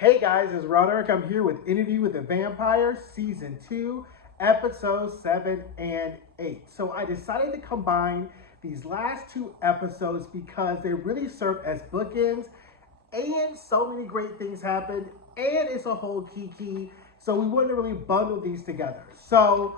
Hey guys, it's Roderick. I'm here with Interview with the Vampire, Season 2, Episodes 7 and 8. So I decided to combine these last two episodes because they really serve as bookends and so many great things happened and it's a whole kiki. So we wanted to really bundle these together. So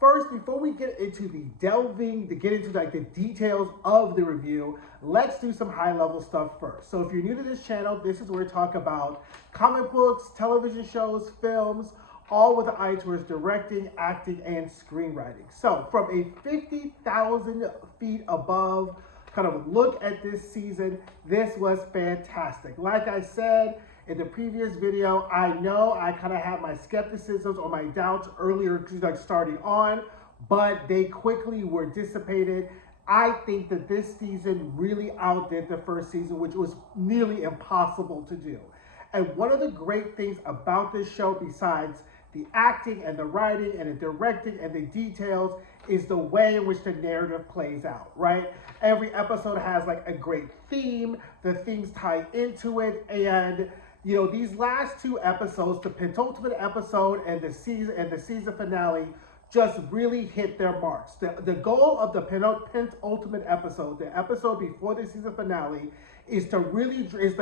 first, before we get into the delving, to get into like the details of the review, let's do some high level stuff first. So if you're new to this channel, this is where we talk about comic books, television shows, films, all with the eye towards directing, acting, and screenwriting. So from a 50,000 feet above kind of look at this season, this was fantastic. Like I said in the previous video, I know I kind of had my skepticisms or my doubts earlier, like starting on, but they quickly were dissipated. I think that this season really outdid the first season, which was nearly impossible to do. And one of the great things about this show, besides the acting and the writing and the directing and the details, is the way in which the narrative plays out, right? Every episode has like a great theme, the themes tie into it, and you know, these last two episodes, the penultimate episode and the season finale, just really hit their marks. The goal of the penultimate episode, the episode before the season finale, is to really raise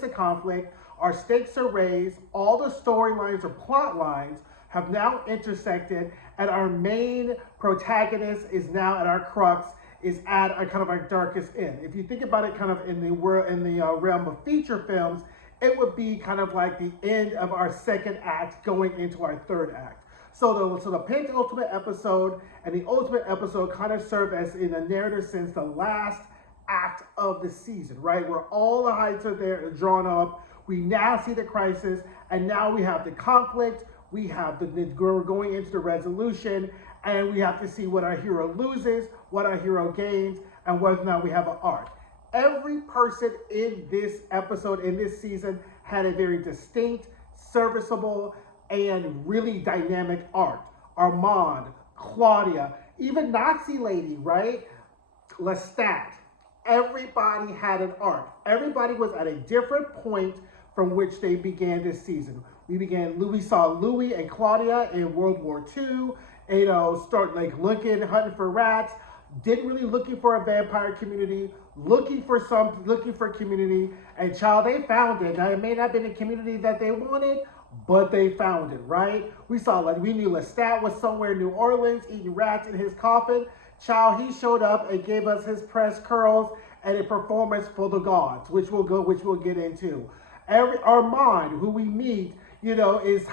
the conflict. Our stakes are raised. All the storylines or plot lines have now intersected, and our main protagonist is now at our crux, is at a kind of our darkest end. If you think about it, kind of in the realm of feature films, it would be kind of like the end of our second act going into our third act. So the penultimate episode and the ultimate episode kind of serve as, in a narrative sense, the last act of the season, right? Where all the heights are there, drawn up. We now see the crisis, and now we have the conflict. We have we're going into the resolution, and we have to see what our hero loses, what our hero gains, and whether or not we have an arc. Every person in this episode, in this season, had a very distinct, serviceable, and really dynamic arc. Armand, Claudia, even Nazi lady, right? Lestat. Everybody had an arc. Everybody was at a different point from which they began this season. We saw Louis and Claudia in World War II, you know, start like hunting for rats, didn't really looking for a vampire community, looking for community, and child, they found it. Now, it may not have been the community that they wanted, but they found it, right? We knew Lestat was somewhere in New Orleans eating rats in his coffin. Child, he showed up and gave us his pressed curls and a performance for the gods, which we'll get into. Armand, who we meet, you know, is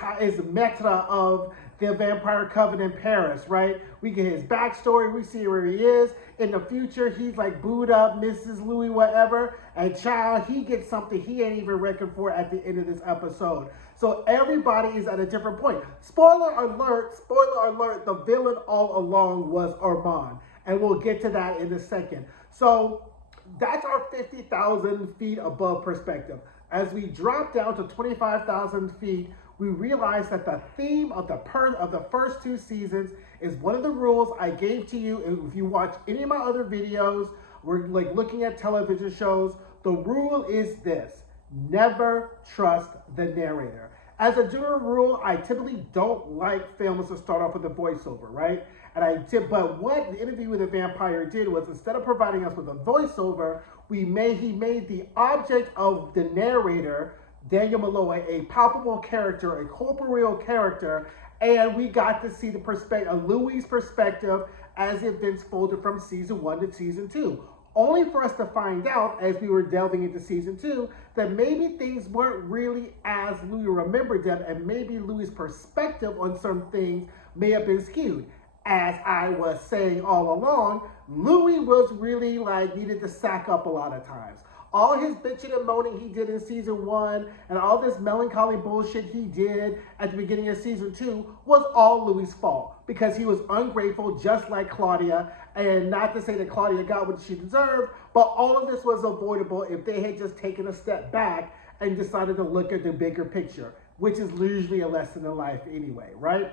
Maitre of the Vampire Covenant in Paris, right? We get his backstory, we see where he is. In the future, he's like booed up, Mrs. Louis, whatever, and child, he gets something he ain't even reckoned for at the end of this episode. So everybody is at a different point. Spoiler alert, the villain all along was Armand, and we'll get to that in a second. So that's our 50,000 feet above perspective. As we drop down to 25,000 feet, we realize that the theme of the first two seasons is one of the rules I gave to you. If you watch any of my other videos, we're like looking at television shows, the rule is this: never trust the narrator. As a general rule, I typically don't like films to start off with a voiceover, right? But what the Interview with a Vampire did was, instead of providing us with a voiceover, he made the object of the narrator, Daniel Malloy, a palpable character, a corporeal character, and we got to see the perspective, Louis' perspective, as events folded from season 1 to season 2. Only for us to find out, as we were delving into season 2, that maybe things weren't really as Louis remembered them, and maybe Louis' perspective on some things may have been skewed. As I was saying all along, Louis was really needed to sack up a lot of times. All his bitching and moaning he did in season 1 and all this melancholy bullshit he did at the beginning of season 2 was all Louis' fault, because he was ungrateful, just like Claudia. And not to say that Claudia got what she deserved, but all of this was avoidable if they had just taken a step back and decided to look at the bigger picture, which is usually a lesson in life anyway, right?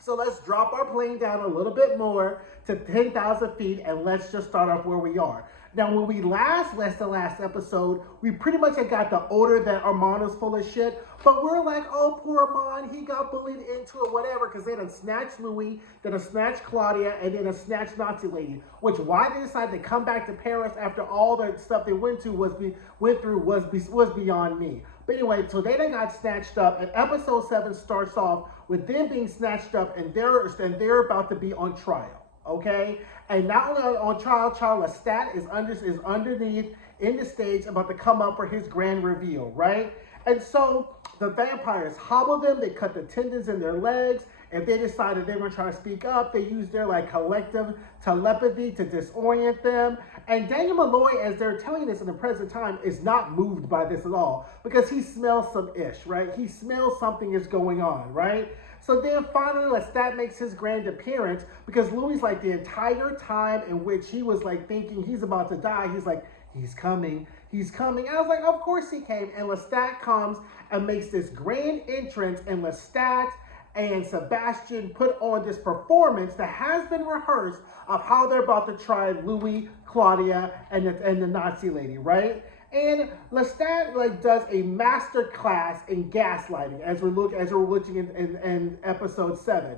So let's drop our plane down a little bit more to 10,000 feet, and let's just start off where we are. Now, when we last the last episode, we pretty much had got the order that Armand was full of shit. But we're like, oh, poor Armand, he got bullied into it, whatever, because they done snatched Louis, then snatched Claudia, and then snatched Nazi lady. Which why they decided to come back to Paris after all the stuff they went through was beyond me. But anyway, so they done got snatched up, and episode 7 starts off with them being snatched up, and they're about to be on trial. Okay, and not only on trial, Lestat is underneath in the stage about to come up for his grand reveal, right? And so the vampires hobble them, they cut the tendons in their legs. If they decided they were trying to speak up, they use their like collective telepathy to disorient them. And Daniel Malloy, as they're telling this in the present time, is not moved by this at all because he smells some ish, right? He smells something is going on, right? So then finally Lestat makes his grand appearance because Louis, like the entire time in which he was like thinking he's about to die, he's like, he's coming, he's coming. I was like, of course he came. And Lestat comes and makes this grand entrance, and Lestat and Sebastian put on this performance that has been rehearsed of how they're about to try Louis, Claudia, and the Nazi lady, right? And Lestat like does a master class in gaslighting as we're looking in episode 7.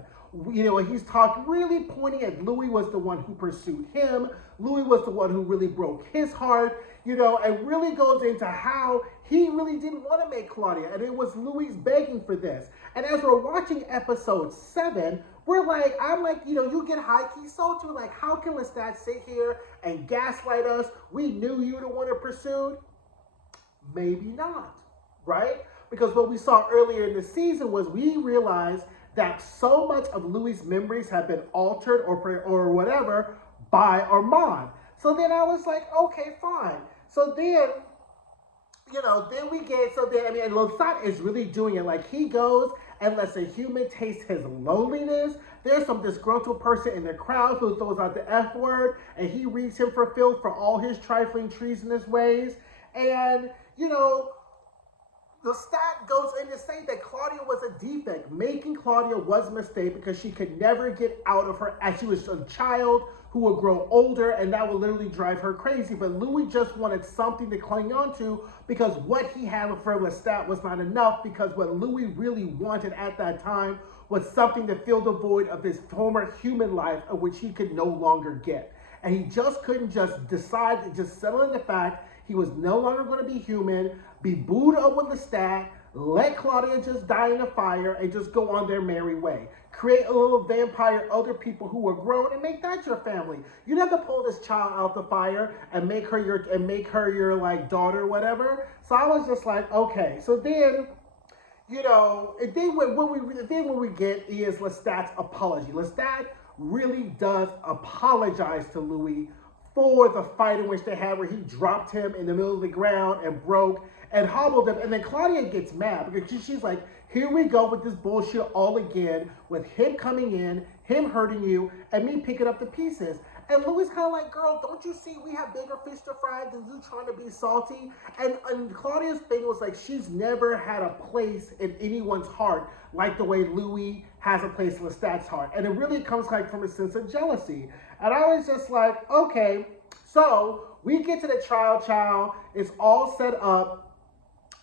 You know, he's talking really pointing at Louis was the one who pursued him. Louis was the one who really broke his heart, you know, and really goes into how he really didn't want to make Claudia, and it was Louis begging for this. And as we're watching episode 7, I'm like, you know, you get high-key salty. Like, how can Lestat sit here and gaslight us? We knew you the one to pursue. Maybe not, right? Because what we saw earlier in the season was we realized that so much of Louis' memories have been altered or whatever by Armand. So then I was like, okay, fine. So then, you know, and Lestat is really doing it. Like, he goes and lets a human taste his loneliness. There's some disgruntled person in the crowd who throws out the F word, and he reads him for filth for all his trifling treasonous ways. And, you know, Lestat goes in to say that Claudia was a defect. Making Claudia was a mistake because she could never get out of her, as she was a child who would grow older, and that would literally drive her crazy. But Louis just wanted something to cling on to because what he had for Lestat was not enough, because what Louis really wanted at that time was something to fill the void of his former human life, of which he could no longer get. And he just couldn't just decide to just settle in the fact he was no longer going to be human, be booed up with Lestat, let Claudia just die in a fire, and just go on their merry way. Create a little vampire, other people who were grown, and make that your family. You never pull this child out the fire and make her your like daughter or whatever. So I was just like, okay. So then, you know, and then when we get is Lestat's apology. Lestat really does apologize to Louis for the fight in which they had where he dropped him in the middle of the ground and broke and hobbled him. And then Claudia gets mad because she's like, here we go with this bullshit all again, with him coming in, him hurting you, and me picking up the pieces. And Louis kind of like, girl, don't you see we have bigger fish to fry than you trying to be salty? And Claudia's thing was like, she's never had a place in anyone's heart like the way Louis has a place in Lestat's heart. And it really comes like from a sense of jealousy. And I was just like, okay. So we get to the trial. It's all set up.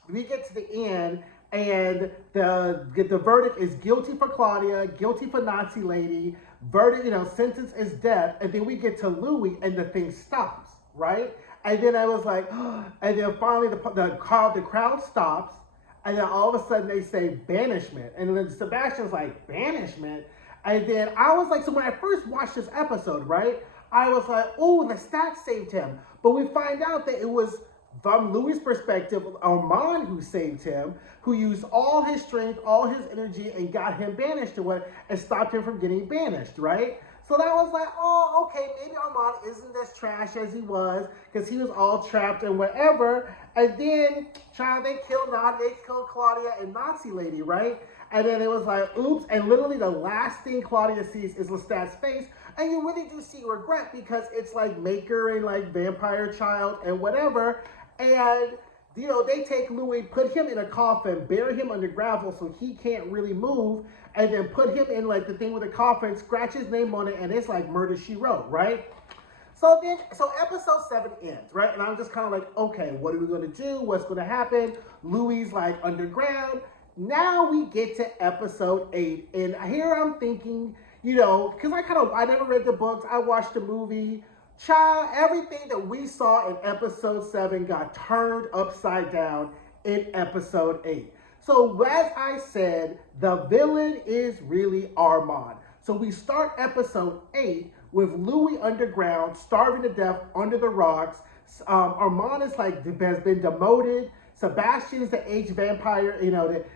We get to the end, and the verdict is guilty for Claudia, guilty for Nazi lady. Verdict, you know, sentence is death. And then we get to Louis, and the thing stops, right? And then I was like, and then finally the crowd stops, and then all of a sudden they say banishment, and then Sebastian's like, banishment. And then I was like, so when I first watched this episode, right, I was like, oh, Lestat saved him. But we find out that it was, from Louis' perspective, Armand who saved him, who used all his strength, all his energy, and got him banished and stopped him from getting banished, right? So that was like, oh, okay, maybe Armand isn't as trash as he was, because he was all trapped and whatever. And then, they killed Claudia and Nazi lady, right? And then it was like, oops, and literally the last thing Claudia sees is Lestat's face, and you really do see regret, because it's like Maker and like Vampire Child and whatever, and, you know, they take Louis, put him in a coffin, bury him under gravel so he can't really move, and then put him in like the thing with the coffin, scratch his name on it, and it's like Murder, She Wrote, right? So episode 7 ends, right? And I'm just kind of like, okay, what are we going to do? What's going to happen? Louis like underground. Now we get to episode 8, and here I'm thinking, because I never read the books, I watched the movie. Child, everything that we saw in episode 7 got turned upside down in episode 8. So as I said, the villain is really Armand. So we start episode 8 with Louis underground, starving to death under the rocks. Armand is has been demoted. Sebastian's the H vampire,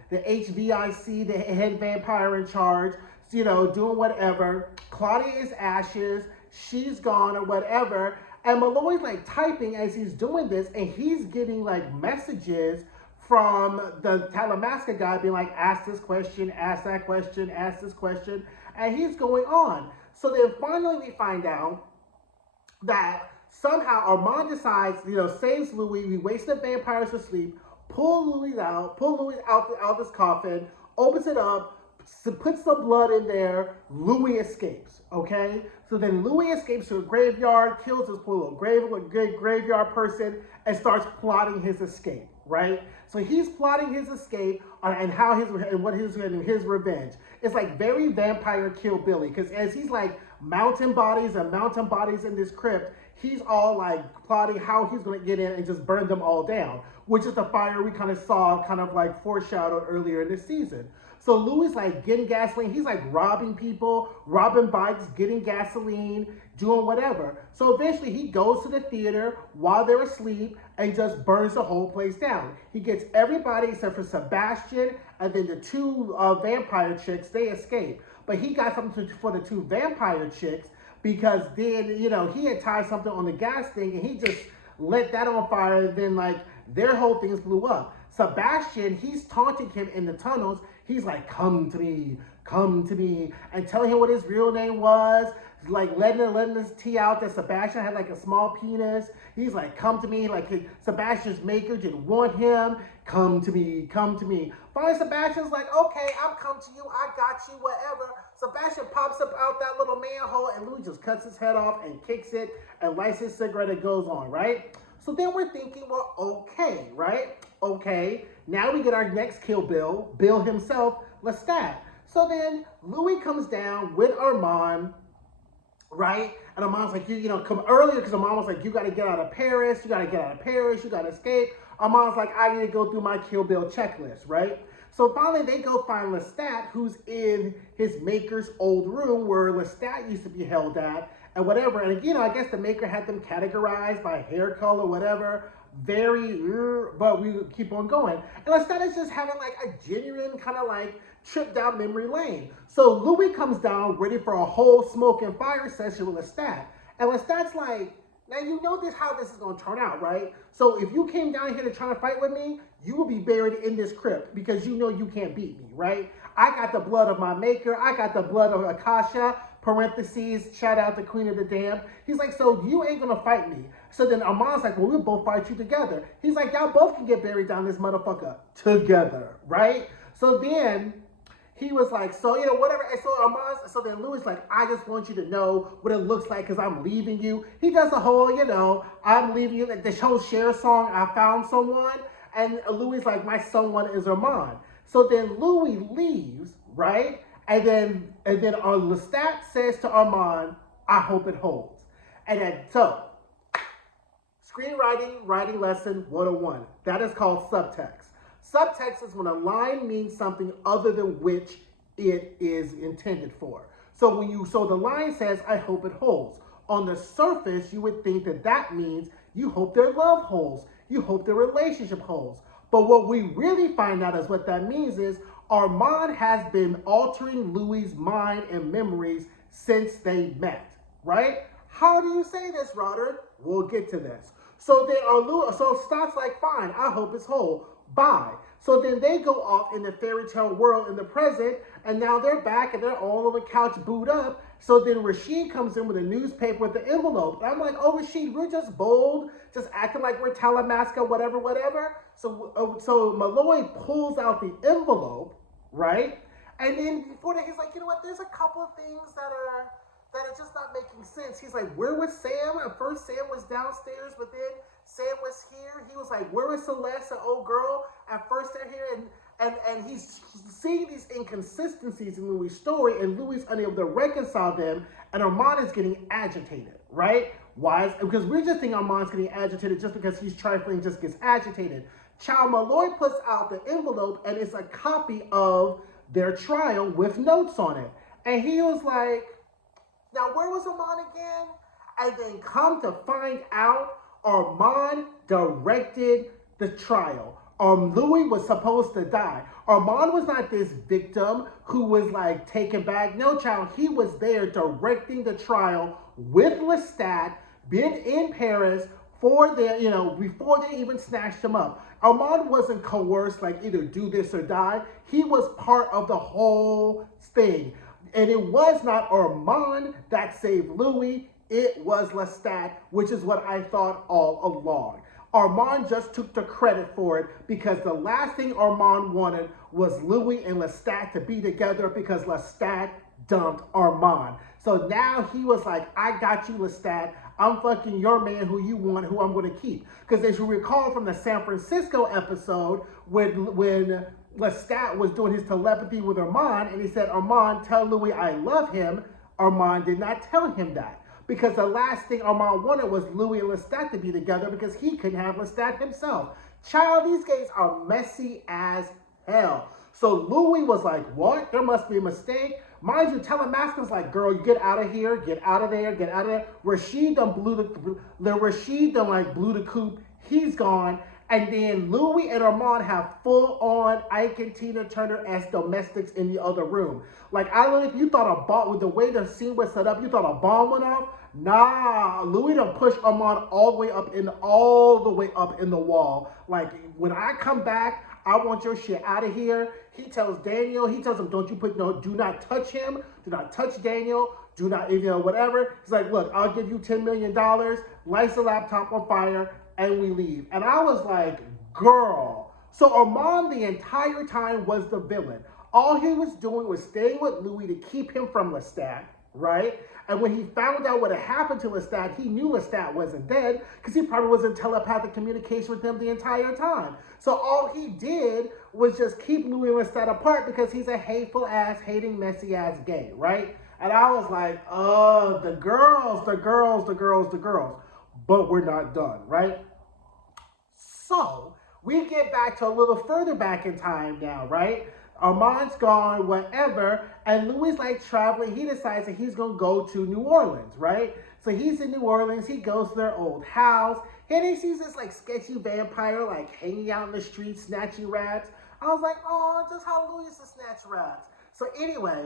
the HVIC, the head vampire in charge, doing whatever. Claudia is ashes. She's gone or whatever. And Malloy's like typing as he's doing this, and he's getting like messages from the Talamasca guy being like, ask this question, ask that question, ask this question. And he's going on. So then finally we find out that somehow Armand decides, saves Louis. We waste the vampires to sleep, pull Louis out this coffin, opens it up, puts some blood in there. Louis escapes, okay? So then Louis escapes to a graveyard, kills this poor little graveyard person, and starts plotting his escape, right? So he's plotting his escape and what his revenge. It's like very Vampire Kill Billy, because as he's like mountain bodies in this crypt, he's all like plotting how he's going to get in and just burn them all down, which is the fire we kind of saw like foreshadowed earlier in this season. So Louis like getting gasoline. He's like robbing people, robbing bikes, getting gasoline, doing whatever. So eventually he goes to the theater while they're asleep and just burns the whole place down. He gets everybody except for Sebastian and then the two vampire chicks. They escape. But he got something for the two vampire chicks because then, he had tied something on the gas thing and he just lit that on fire and then like their whole things blew up. Sebastian, he's taunting him in the tunnels. He's like, come to me, and telling him what his real name was, like letting this tea out that Sebastian had like a small penis. He's like, come to me, like Sebastian's maker didn't want him. Come to me. Finally, Sebastian's like, okay, I'll come to you. I got you, whatever. Sebastian pops up out that little manhole and Louis just cuts his head off and kicks it and lights his cigarette and goes on, right? So then we're thinking, well, okay, right? Okay, now we get our next Kill Bill himself, Lestat. So then Louis comes down with Armand, right? And Armand's like, come earlier because Armand was like, you got to get out of Paris, you got to escape. Armand's like, I need to go through my Kill Bill checklist, right? So finally they go find Lestat, who's in his maker's old room where Lestat used to be held at, and whatever. And I guess the maker had them categorized by hair color, whatever. But we keep on going. And Lestat is just having like a genuine kind of like trip down memory lane. So Louis comes down ready for a whole smoke and fire session with Lestat. And Lestat's like, now how this is going to turn out, right? So if you came down here to try to fight with me, you will be buried in this crypt because you can't beat me, right? I got the blood of my maker. I got the blood of Akasha, parentheses, shout out to Queen of the Damned. He's like, so you ain't going to fight me. So then Armand's like, well, we'll both fight you together. He's like, y'all both can get buried down this motherfucker together, right? So then he was like, so, whatever. And so then Louis like, I just want you to know what it looks like because I'm leaving you. He does the whole, I'm leaving you, like the whole Cher song, I found someone. And Louis like, my someone is Armand. So then Louis leaves, right? And then Lestat says to Armand, I hope it holds. And then, so, writing lesson 101. That is called subtext. Subtext is when a line means something other than which it is intended for. So the line says, I hope it holds. On the surface, you would think that means you hope their love holds. You hope their relationship holds. But what we really find out is what that means is Armand has been altering Louis' mind and memories since they met, right? How do you say this, Roderick? We'll get to this. So Stott's like, fine, I hope it's whole. Bye. So then they go off in the fairy tale world in the present, and now they're back and they're all on the couch booed up. So then Rashid comes in with a newspaper with the envelope. And I'm like, oh, Rashid, we're just bold, just acting like we're Talamasca, whatever. So Malloy pulls out the envelope, right? And then before that, he's like, you know what? There's a couple of things that that it's just not making sense. He's like, where was Sam? At first Sam was downstairs, but then Sam was here. He was like, where was Celeste, the old girl? At first they're here, and he's seeing these inconsistencies in Louis' story, and Louis is unable to reconcile them, and Armand is getting agitated, right? Why? Because we're just thinking Armand's getting agitated just because he's trifling, just gets agitated. Child Malloy puts out the envelope, and it's a copy of their trial with notes on it. And he was like, now where was Armand again? And then come to find out, Armand directed the trial. Louis was supposed to die. Armand was not this victim who was like taken back. No, child, he was there directing the trial with Lestat, been in Paris for their, before they even snatched him up. Armand wasn't coerced, like either do this or die. He was part of the whole thing. And it was not Armand that saved Louis, it was Lestat, which is what I thought all along. Armand just took the credit for it because the last thing Armand wanted was Louis and Lestat to be together because Lestat dumped Armand. So now he was like, I got you, Lestat. I'm fucking your man who you want, who I'm going to keep. Because as you recall from the San Francisco episode, when Lestat was doing his telepathy with Armand, and he said, Armand, tell Louis I love him, Armand did not tell him that. Because the last thing Armand wanted was Louis and Lestat to be together because he couldn't have Lestat himself. Child, these gays are messy as hell. So Louis was like, what? There must be a mistake. Mind you, Telemaskin's like, girl, you get out of here, get out of there, get out of there. Rashid done blew the coop. He's gone. And then Louis and Armand have full-on Ike and Tina Turner as domestics in the other room. Like, I don't know if you thought a bomb, with the way the scene was set up, you thought a bomb went off? Nah, Louis done pushed Armand all the way up in the wall. Like, when I come back, I want your shit out of here. He tells him, do not touch him. Do not touch Daniel. Do not, whatever. He's like, look, I'll give you $10 million, lights the laptop on fire, and we leave. And I was like, girl. So Armand the entire time was the villain. All he was doing was staying with Louis to keep him from Lestat, right? And when he found out what had happened to Lestat, he knew Lestat wasn't dead because he probably was in telepathic communication with him the entire time. So all he did was just keep Louis and Lestat apart because he's a hateful ass, hating, messy ass gay, right? And I was like, oh, the girls. But we're not done, right? So we get back to a little further back in time now, right? Armand's gone, whatever, and Louis like traveling. He decides that he's gonna go to New Orleans, right? So he's in New Orleans. He goes to their old house, and he sees this like sketchy vampire like hanging out in the street, snatching rats. I was like, oh, just how Louis used to snatch rats. So anyway,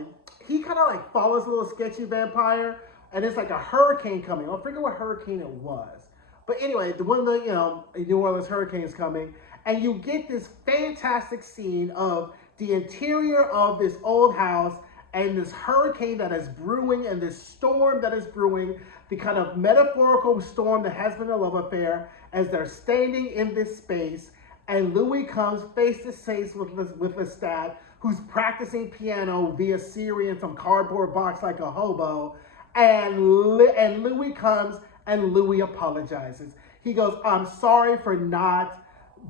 he kind of like follows a little sketchy vampire, and it's like a hurricane coming. I forget what hurricane it was. But anyway, one of the, New Orleans hurricanes coming, and you get this fantastic scene of the interior of this old house and this hurricane that is brewing and this storm that is brewing, the kind of metaphorical storm that has been a love affair as they're standing in this space, and Louis comes face to face with Lestat, who's practicing piano via Siri in some cardboard box like a hobo, and Louis comes and Louis apologizes. He goes, I'm sorry for not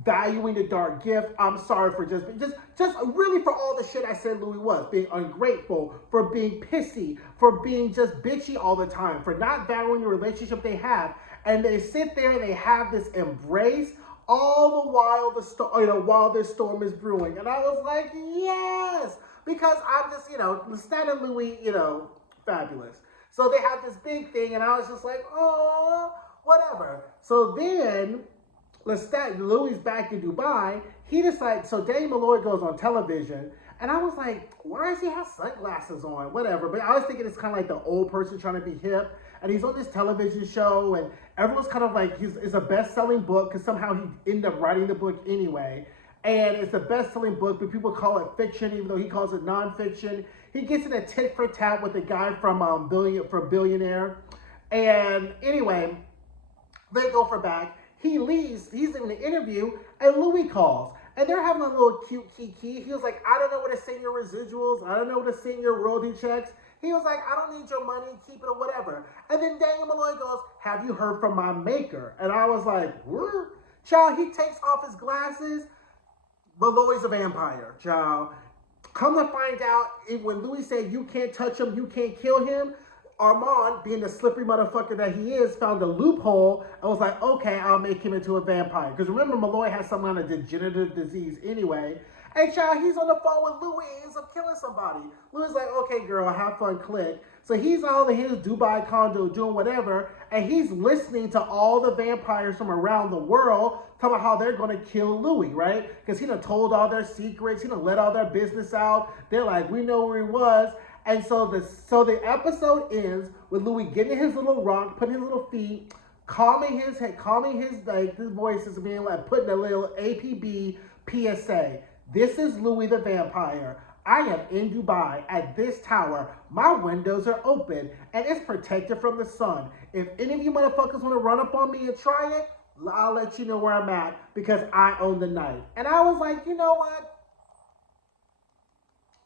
valuing the dark gift. I'm sorry for just really for all the shit I said Louis was. Being ungrateful, for being pissy, for being just bitchy all the time, for not valuing the relationship they have. And they sit there and they have this embrace all the while while this storm is brewing. And I was like, yes! Because I'm just, Lestat and Louis, fabulous. So they have this big thing and I was just like, oh, whatever. So then Lestat, Louis back in Dubai, he decides, so Daniel Malloy goes on television, and I was like, why does he have sunglasses on? Whatever. But I was thinking it's kind of like the old person trying to be hip, and he's on this television show, and everyone's kind of like, it's a best-selling book, because somehow he ended up writing the book anyway, and it's a best-selling book, but people call it fiction, even though he calls it non-fiction. He gets in a tit-for-tat with the guy from Billionaire, and anyway, they go for back. He leaves, he's in the interview, and Louis calls. and they're having a little cute kiki. He was like, I don't know where to send your residuals. I don't know where to send your royalty checks. He was like, I don't need your money, keep it or whatever. And then Daniel Malloy goes, have you heard from my maker? And I was like, what? Child, he takes off his glasses. Malloy's a vampire, child. Come to find out, when Louis said you can't touch him, you can't kill him, Armand, being the slippery motherfucker that he is, found a loophole and was like, okay, I'll make him into a vampire. Because remember, Malloy has some kind of degenerative disease anyway. And child, he's on the phone with Louis and ends up killing somebody. Louis like, okay, girl, have fun, click. So he's all in his Dubai condo doing whatever, and he's listening to all the vampires from around the world talking about how they're going to kill Louis, right? Because he done told all their secrets, he done let all their business out. They're like, we know where he was. And so the episode ends with Louis getting his little rock, putting his little feet, calming his head, calming his voices, being like putting a little APB PSA. This is Louis the Vampire. I am in Dubai at this tower. My windows are open and it's protected from the sun. If any of you motherfuckers want to run up on me and try it, I'll let you know where I'm at because I own the night. And I was like, you know what?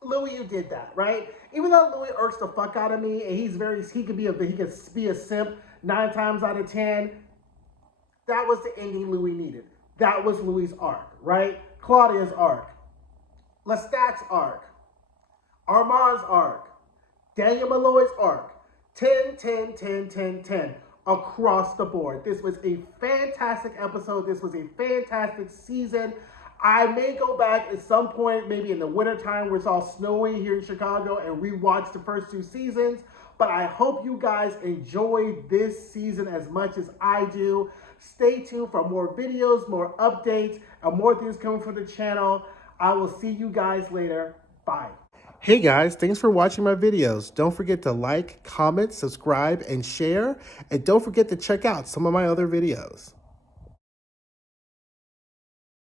Louis, you did that, right? Even though Louis irks the fuck out of me, and he could be a simp 9 times out of 10. That was the ending Louis needed. That was Louis' arc, right? Claudia's arc, Lestat's arc, Armand's arc, Daniel Malloy's arc. 10, 10, 10, 10, 10 across the board. This was a fantastic episode. This was a fantastic season. I may go back at some point, maybe in the wintertime where it's all snowy here in Chicago, and rewatch the first 2 seasons. But I hope you guys enjoyed this season as much as I do. Stay tuned for more videos, more updates, and more things coming from the channel. I will see you guys later. Bye. Hey guys, thanks for watching my videos. Don't forget to like, comment, subscribe, and share. And don't forget to check out some of my other videos.